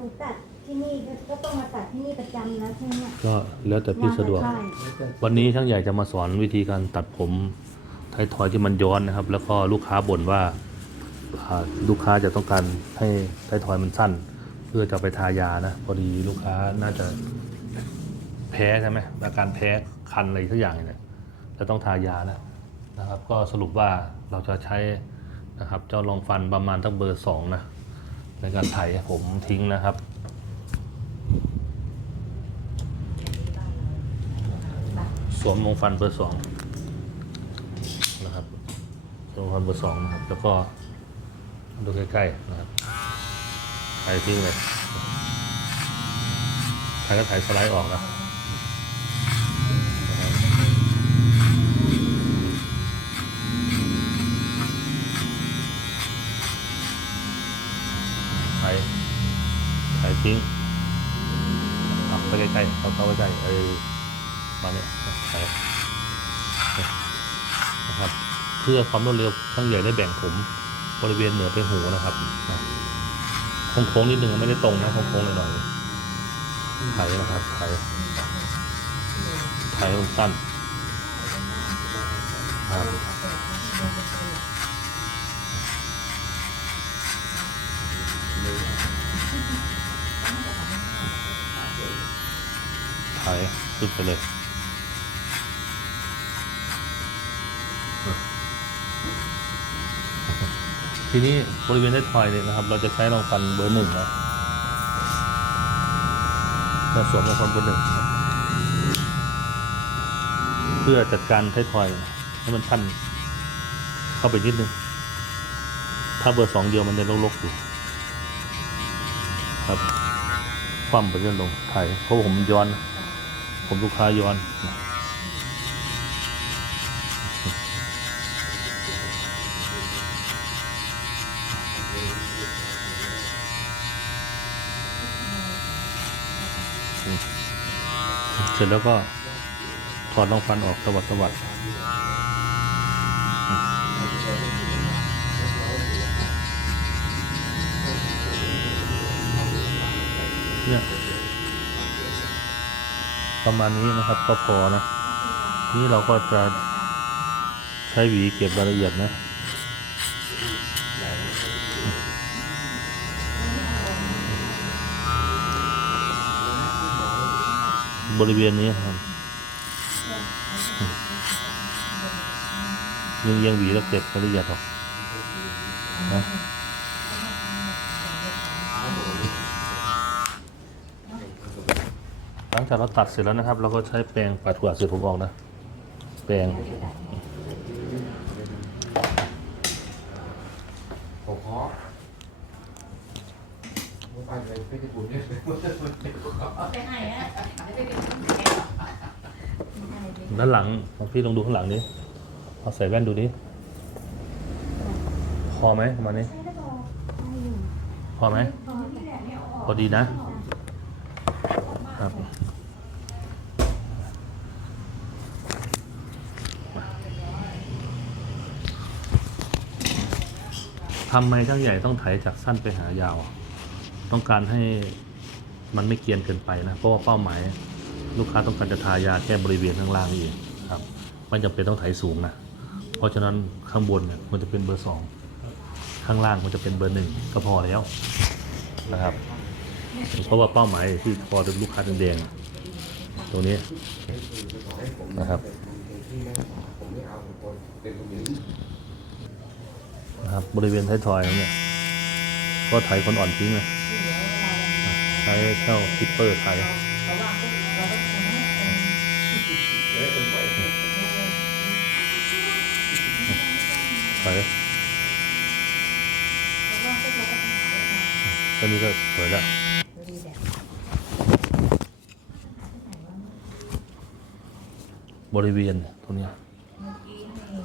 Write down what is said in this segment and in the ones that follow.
นูตัดที่นี่ก็ก็ต้องมาตัดที่นี่ประจำนะใช่ไหมเนี่ยก็แล้วแต่พี่สะดวก ใช่วันนี้ช่างใหญ่จะมาสอนวิธีการตัดผมไทยทอยที่มันย้อนนะครับ แล้วก็ลูกค้าบ่นว่าอ่าลูกค้าจะต้องการให้ไทยทอยมันสั้น เพื่อจะไปทายานะพอดีลูกค้าน่าจะแพ้ใช่ไหมอาการแพ้คันอะไรทุกอย่างเนี่ยจะต้องทายานะนะครับ ก็สรุปว่าเราจะใช้นะครับเจ้ารองฟันประมาณตั้งเบอร์สองนะ ในการไถผมทิ้งนะครับ สวมมงฟันเบอร์สองนะครับสวมฟันเบอร์สองนะครับ แล้วก็ดูใกล้ๆนะครับถ่ายทิ้งเลยถ่ายก็ถ่ายสไลด์ออกนะนะครับถ่ายถ่าย ทิ้งเอาไปใกล้ๆเขาเข้าใกล้เออมาเนี่ยนะครับเพื่อความรวดเร็วช่างใหญ่ได้แบ่งผมบริเวณเหนือไปหูนะครับนะโค้งๆนิดนึงไม่ได้ตรงนะโค้งๆหน่อยๆไถนะครับไถไถสั้นครับ ไถขึ้นไปเลยทีนี้บริเวณได้ทอยเนี่ยนะครับ เราจะใช้รองฟันเบอร์หนึ่งนะจะสวมรองฟันเบอร์หนึ่งเพื่อจัดการไททอยให้มันชันเข้าไปนิดนึง ถ้าเบอร์สองเดียวมันจะลกๆอยู่ครับ คว่ำไปเรื่อยลงไถเพราะผมย้อน ผมลูกค้าย้อนเสร็จแล้วก็ถอดรองฟันออกสวัสดสวัสดเนี่ย ประมาณนี้นะครับก็พอนะนี่เราก็จะใช้หวีเก็บรายละเอียดนะบริเวณนี้ครับยังยังหวีแล้วเก็บรายละเอียดออกนะหลัง จากเราตัดเสร็จแล้วนะครับ เราก็ใช้แปรงปัดกวดเสร็จผมออกนะ แปรงผมขอไม่ไปเลยไม่ได้บุญเนี่ยไปไหนอะไม่ได้เป็นคนแก่ด้านหลังพี่ลองดูข้างหลังนี้เอาใส่แว่นดูดิพอไหมประมาณนี้พอไหมพอดีนะครับ ทำไมช่างใหญ่ต้องไถจากสั้นไปหายาว ต้องการให้มันไม่เกียนเกินไปนะ เพราะว่าเป้าหมาย ลูกค้าต้องการจะทายาแค่บริเวณข้างล่างนี่เองครับไม่จำเป็นต้องไถสูงนะ เพราะฉะนั้นข้างบนเนี่ยมันจะเป็นเบอร์สองข้างล่างมันจะเป็นเบอร์หนึ่งก็พอแล้วนะครับ เพราะว่าเป้าหมายที่พอเป็นลูกค้าแดงตรงนี้นะครับ นะครับบริเวณท้ายทอยเนี่ยก็ไถคนอ่อนทิ้งนะใช้เช่าคิปเปอร์ไถเพราะว่าพวกเราก็คงไม่เออไถเพราะว่าพวกเราก็ทำงานด้วยกันแค่นี้ก็สวยแล้วบริเวณตรงนี้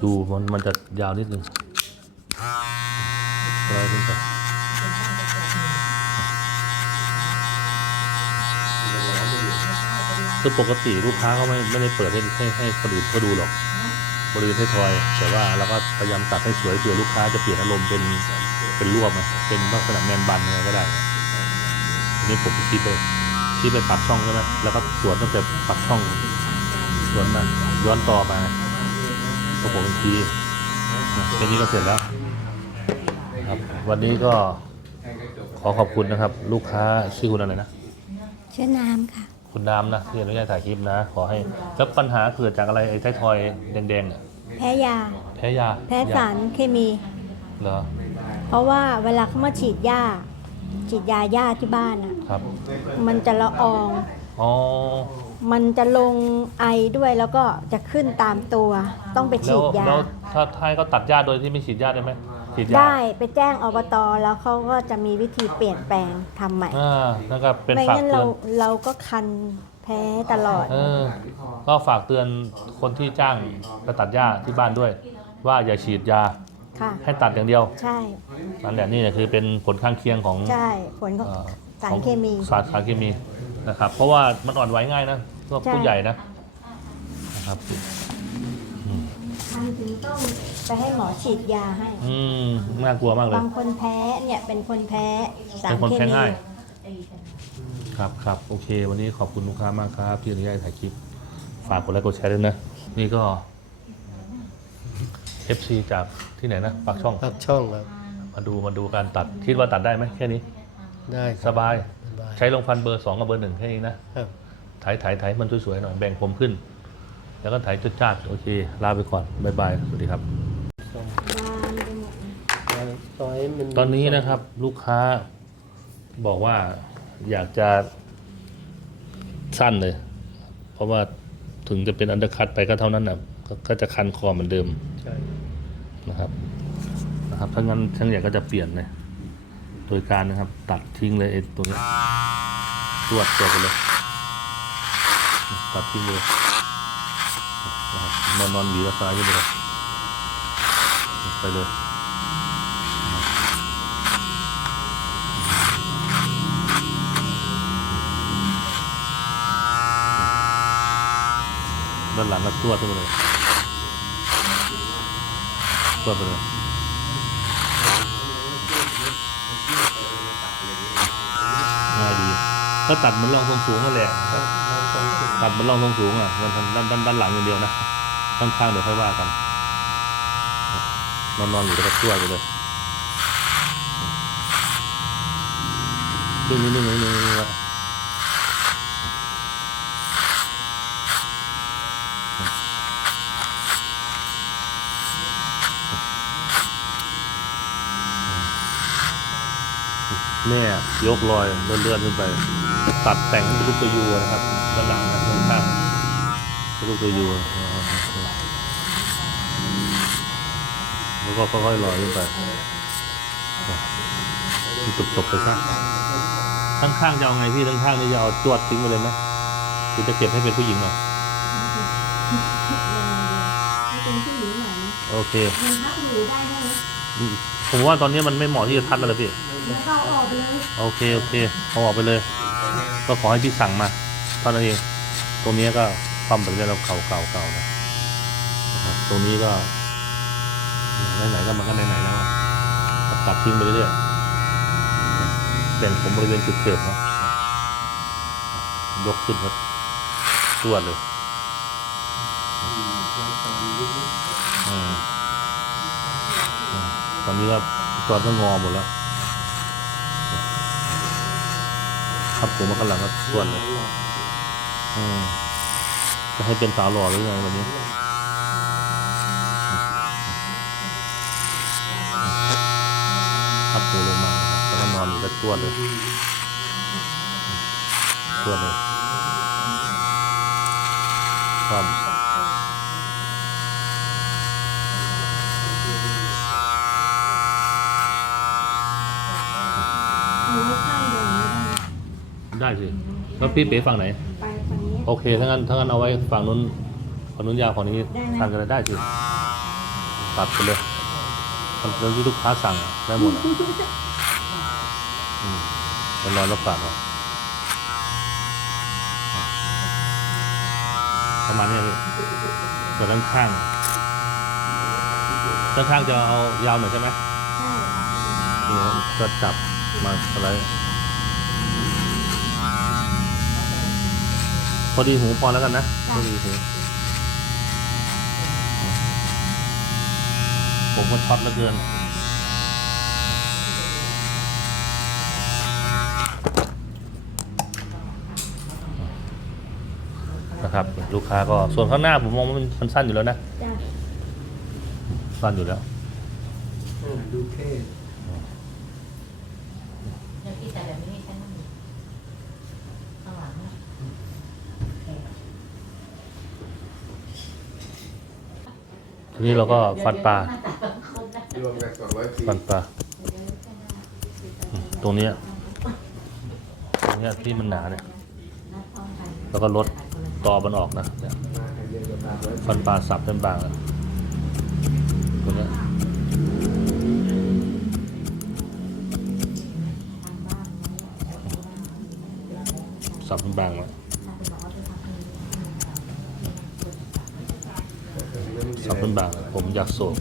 ดูมันมันจะยาวนิดนึง ลด์ขึ้นไปคือปกติลูกค้าก็ไม่ไม่ได้เปิดให้ให้ให้คนอื่นเขาดูหรอกบริเวณท้ายทอย แต่ว่าเราก็พยายามตัดให้สวยเผื่อลูกค้าจะเปลี่ยนอารมณ์เป็นเป็นรวบไงเป็นลักษณะแมนบันอะไรก็ได้นนี่ผมชี้ไปชี้ไปปากช่องใช่ไหมแล้วก็สวนตั้งแต่ปากช่องสวนมาย้อนต่อมาก็ผมชี้แค่นี้ก็เสร็จแล้ว ครับ วันนี้ก็ขอขอบคุณนะครับ ลูกค้าชื่อคุณอะไรนะ ชื่อน้ำค่ะ คุณน้ำนะที่อนุญาตถ่ายคลิปนะ ขอให้แล้วปัญหาเกิดจากอะไรไอ้ไททอยแดงๆเนี่ยแพ้ยา แพ้ยาแพ้สารเคมี เหรอ เพราะว่าเวลาเขามาฉีดยาฉีดยาหญ้าที่บ้านอะ ครับ มันจะละออง อ๋อ มันจะลงไอด้วยแล้วก็จะขึ้นตามตัว ต้องไปแล้ฉีวดยา แล้วถ้าถ้าให้เขาตัดหญ้าโดยที่ไม่ฉีดหญ้าได้ไหม ฉีดหญ้าได้ไปแจ้งอบตแล้วเขาก็จะมีวิธีเปลี่ยนแปลงทำใหม่อ่านั่นก็เป็นไม่ฝากงั้นเตืเราอนเราก็คันแพ้ตลอด เออก็ฝากเตือนคนที่จ้างไปตัดหญ้าที่บ้านด้วย ว่าอย่าฉีดยาค่ะ ให้ตัดอย่างเดียวใช่ นั่นแหละนี่คือเป็นผลข้างเคียงของ ใช่ผลของเอ่อสารของเคมีสารสารเคมีนะครับ เพราะว่ามันอ่อนไหวง่ายนะพวกใช่ ผู้ใหญ่นะนะครับทำถึงต้อง ไปให้หมอฉีดยาให้ อืมน่ากลัวมากเลย บางคนแพ้เนี่ยเป็นคนแพ้สารเป็นคนเคแพ้มีง่าย ครับครับโอเค วันนี้ขอบคุณลูกค้ามากครับ ที่อนุญาตให้ถ่ายคลิป ฝากกดไลค์กดแชร์ด้วยนะ นี่ก็ FC จากที่ไหนนะปากช่องปากช่องครับมาดูมาดูการตัด คิดว่าตัดได้ไหมแค่นี้ ได้คสรับ บาย สบาย ใช้ลงฟันเบอร์สองกับเบอร์หนึ่งแค่นี้นะ ครับถ่ายถ่ายถ่ายมันสวยๆหน่อย แบ่งผมขึ้น แล้วก็ถ่ายจุดจ้าดโอเค ลาไปก่อน บ๊ายบาย สวัสดีครับ ช่องบานไปหมดตอนนี้มันตอนนี้นะครับ ลูกค้าบอกว่าอยากจะสั้นเลย เพราะว่าถึงจะเป็นอันเดอร์คัตไปก็เท่านั้นนะก็ก็จะคันคอเหมือนเดิมใช่นะครับ นะครับถ้างั้นช่างใหญ่ก็จะเปลี่ยนเลยโดยการนะครับ ตัดทิ้งเลยไอ้ตัวนี้ตรวจตัวไปเลยตัดทิ้งเลยนะครับนอนนอนหวีกับซ้ายขึ้นไปเลย ไปเลยด้านหลังก็ตรวขึ้นไปเลยตรวไปเลยง่ายดีก็ตัดมือนรองทรงสูงนั่นแหละครับตัดมือนรองทรงสูงอะมันด้านด้านด้านหลังอย่างเดียวนะข้างๆเดี๋ยวค่อยว่ากัน นอนนอนอยู่แล้วก็ตรวจไปเลยนิ่นิ่นิ่นิ่นิ่นิ่ว้แม่ยกลอยเลื่อนเลื่อนขึ้นไป ตัดแต่งให้เป็นรูปตัวยูนะครับด้านหลังนะด้านข้างเป็นรูปตัวยูแล้ว ก็ค่อยๆลอยขึ้นไปจบจบๆไปซะข้างๆจะเอาไงพี่ข้างๆนี่จะเอาจวดทิ้งไปเลยไหมหรือจะเก็บให้เป็นผู้หญิงหน่อยให้เป็นผู้หญิงหน่อยนะโอเคมันทับหนูได้ไหมอืมผมว่าตอนนี้มันไม่เหมาะที่จะทัดแล้วล่ะพี่แล้วก็เอาออกไปเลยโอเคโอเคเอาออกไปเลย ก็ขอให้พี่สั่งมาเท่านั้นเองตรงนี้ก็ความเป็นเรื่องเก่าเก่าเก่านะนะครับตรงนี้ก็ ไหนๆก็มันก็ไหนๆแล้วอะก็ตัดทิ้งไปเรื่อยๆเป็นผมบริเวณจุดเกิดเนาะยกขึ้นมาตรวจเลยอตอนนี้ก็จอดก็งอหมดแล้ว ครับผมมาข้างหลังก็ส่วนเลยจะให้เป็นสาวหล่อหรือไงวันนี้ ครับผมลงมานะครับ แล้วก็นอนอยู่ก็ตัวเลย ตัวเลยความเอาไว้ข้างเดียวนี้ได้ไหมได้สิแล้วพี่เป๋ฝั่งไหน ไปฝั่งนี้ โอเคถ้างั้นถ้างั้นเอาไว้ฝั่งนู้นฝั่งนู้นยาวฝั่งนี้ได้ไหมทานกันเลยได้สิตัดไปเลยมันเรื่องที่ลูกค้าสั่งอะได้หมดอะอืม เป็นรอยลบปากออกประมาณนี้พี่ส่นด้านข้างด้านข้างจะเอายาวหน่อยใช่ไหมใช่นี่คก็จับมาอะไรพอดีหูพอแล้วกันนะพอดีหูผมก็ช็อตแล้วเกิน นะครับลูกค้าก็ส่วนข้างหน้าผมมองว่ามันมันสั้นอยู่แล้วนะจ้ะสั้นอยู่แล้วอืมดูเท่เนี่ยพี่แต่แบบนี้ฉันข้างหลังนะทีนี้เราก็ฟันปลารวมกันสองร้อยสี่ฟันปลาอืมตรงเนี้ยตรงเนี้ยที่มันหนาเนี่ย แล้วก็ลด ตอมันออกนะฟันปลาสับเป็นบางตัวนี้สับเป็นบางแล้วสับเป็นบางผมอยากโศก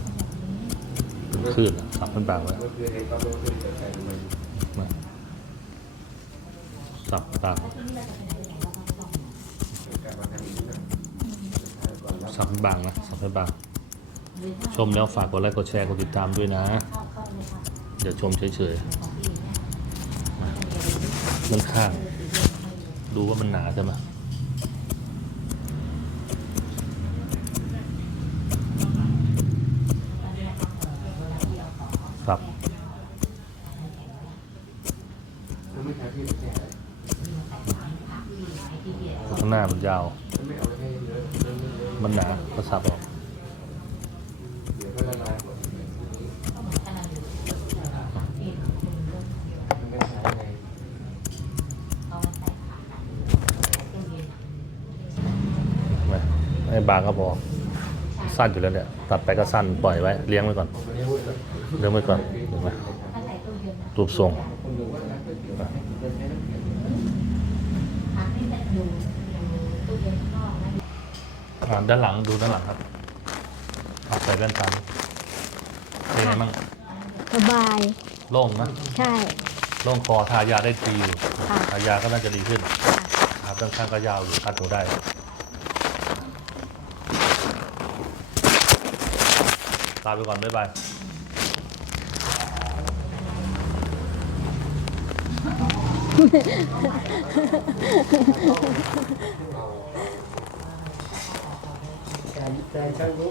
เป็นคลื่นะสับเป็นบางแล้วเมื่อคืนเองก็รู้สึกจะใจมันมาสับปาก ก่อนรับสับให้บางนะสับให้บางชมแล้วฝากกดไลค์กดแชร์กดติดตามด้วยนะอย่าชมเฉยๆมาด้านข้าง ดูว่ามันหนาใช่ไหมครับไม่ใช่ที่แก่ข้างหน้ามันยาว บางก็พอ สั้นอยู่แล้วเนี่ย ตัดไปก็สั้นปล่อยไว้ เลี้ยงไว้ก่อนผมไม่ได้พูดแล้วเลี้ยงไว้ก่อนเห็นไหมถ้าใส่ตู้เย็นนะรูปทรงผมดูว่าร้านก๋วยเตี๋ยวให้ผมใช้น้ำแข็งทานที่แต่อยู่อยู่ตู้เย็นข้างนอกนะอ่าด้านหลังดูด้านหลังครับเอาใส่แว่นตาเป็นไงบ้างสบาย โล่งนะใช่ โล่งคอทายาได้ดีอยู่ค่ะทายาก็น่าจะดีขึ้นขาด้านข้างก็ยาวอยู่คัดตัวได้ ลาไปก่อน บ๊ายบายแฟนแฟนช่างรู้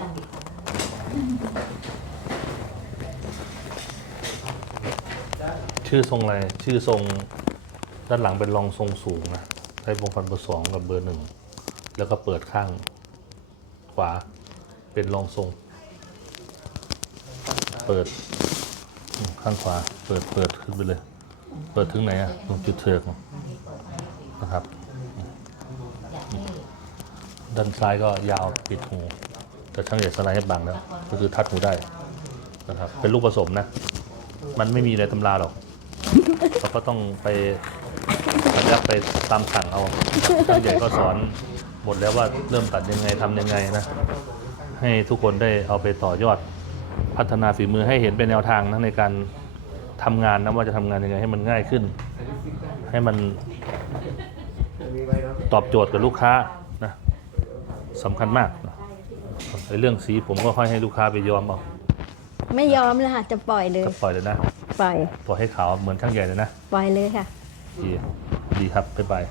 ชื่อทรงอะไร ชื่อทรงด้านหลังเป็นรองทรงสูงนะใช้วงฟันเบอร์สองกับเบอร์หนึ่ง แล้วก็เปิดข้างขวาเป็นรองทรง เปิด ข้างขวา เปิดเปิดขึ้นไปเลย เปิดถึงไหนอะตรงจุดเทือกนะครับ ด้านซ้ายก็ยาวปิดหู แต่ช่างใหญ่สไลด์ให้บังแล้ว ก็คือทัดหูได้นะครับ เป็นลูกผสมนะ มันไม่มีในตำราหรอกเราก็ต้องไปยับไปตามสั่งเอาช่างใหญ่ก็สอนหมดแล้วว่าเริ่มตัดยังไงทำยังไงนะ ให้ทุกคนได้เอาไปต่อยอด พัฒนาฝีมือให้เห็นเป็นแนวทางนะในการทำงานนะว่าจะทำงานยังไงให้มันง่ายขึ้น ให้มันมีไว้เนาะตอบโจทย์กับลูกค้านะสำคัญมากนะในเรื่องสีผมก็ค่อยให้ลูกค้าไปยอมเอาไม่ยอมเลยค่ะ จะปล่อยเลยก็ปล่อยเลยนะ ปล่อย ปล่อยให้ขาวเหมือนช่างใหญ่เลยนะปล่อยเลยค่ะ ดีดีครับบ๊ายบาย